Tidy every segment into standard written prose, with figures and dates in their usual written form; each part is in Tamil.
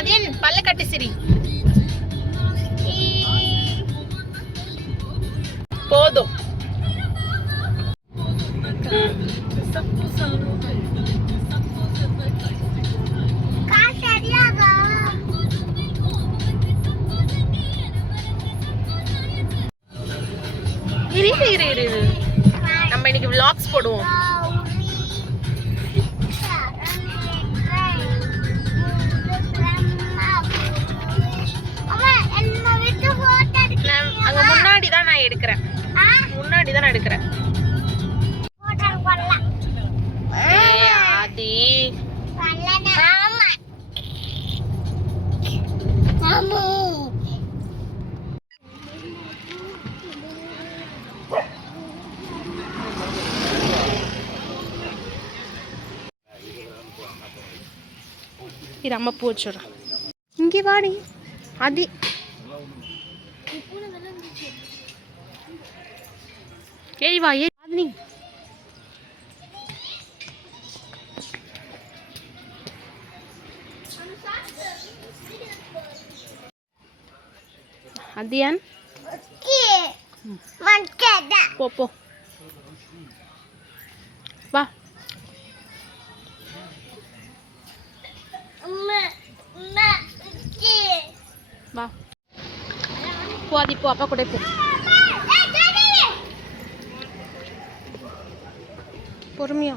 அதே பல்ல கட்டி சிரி. போதும். இரு நம்ம இன்னைக்கு vlogs போடுவோம். அங்க முன்னாடி தான் நான் எடுக்கிறேன். ஆதி இது அம்மா பூ வச்சுடுறேன். இங்கே வாடி அதி. ஏய் வா ஏய் ஆதி. Adian போ போ வா. வா போ ஆதி போ, அப்பா கூட போ. பொறுமையா.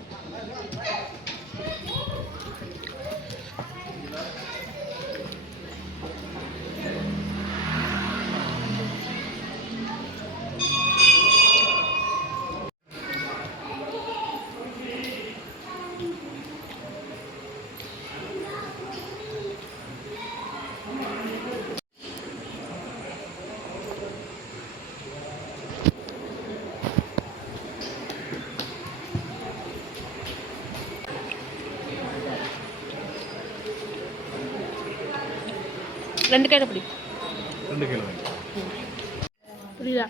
ரெண்டு கையில பிடி. புரியுதா?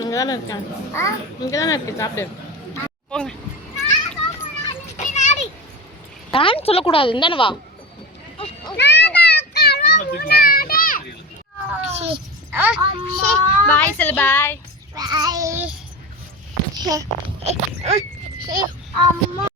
இங்கதானே இருக்கேன், இங்கதானே இருக்கு. சாப்பிடு போங்க. தான் சொல்லக்கூடாது. இந்தானே வா. பாய் சொல்லு. பாய்.